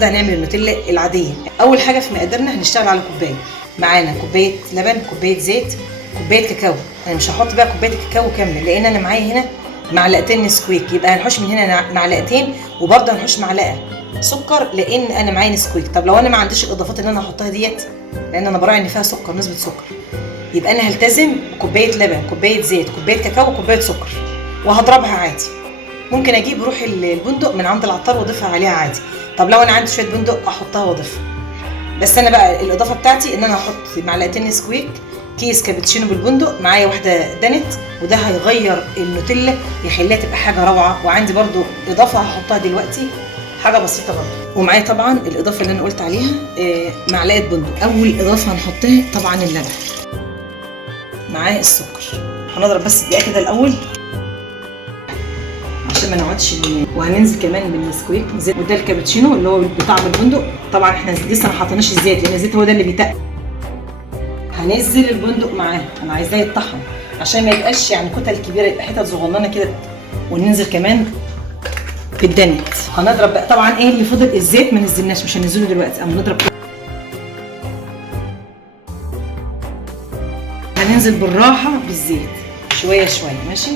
النهارده هنعمل النوتيلا العاديه. اول حاجه في مقاديرنا هنشتغل على كوبايه، معانا كوبايه لبن، كوبايه زيت، كوبايه كاكاو. انا مش هحط بقى كوبايه الكاكاو كامله لان انا معايا هنا معلقتين نسكويك، يبقى هنحوش من هنا معلقتين، وبرده هنحوش معلقه سكر لان انا معايا نسكويك. طب لو انا ما عنديش الاضافات اللي انا هحطها ديت، لان انا براعي ان فيها سكر، نسبه سكر، يبقى انا هلتزم بكوبايه لبن، كوبايه زيت، كوبايه كاكاو، وكوبايه سكر، وهضربها عادي. ممكن اجيب روح البندق من عند العطار واضيفها عليها عادي. طب لو انا عندي شويه بندق احطها واضيفها. بس انا بقى الاضافه بتاعتي ان انا هحط معلقتين نسكويك، كيس كابتشينو بالبندق، معايا واحده دانت، وده هيغير النوتيلا، يخليها تبقى حاجه روعه. وعندي برده اضافه هحطها دلوقتي، حاجه بسيطه برده. ومعايا طبعا الاضافه اللي انا قلت عليها معلقه بندق. اول اضافه هنحطها طبعا اللبن، معاه السكر. هنضرب بس دقيقه كده الاول عشان ما نقعدش. وهننزل كمان بالنسكويك زيت، وده الكابتشينو اللي هو بطعم البندق. طبعا احنا لسه ما حطيناش الزيت لان الزيت هو ده اللي بيتقل. هنزل البندق معاه، انا عايزاه يتطحن عشان ما يبقاش يعني كتل كبيره، يبقى حتت صغننه كده. وننزل كمان بالدانت. هنضرب بقى طبعا ايه اللي فضل، الزيت ما نزلناش، مش هننزله دلوقتي، اما نضرب كده. هننزل بالراحه بالزيت شويه شويه، ماشي.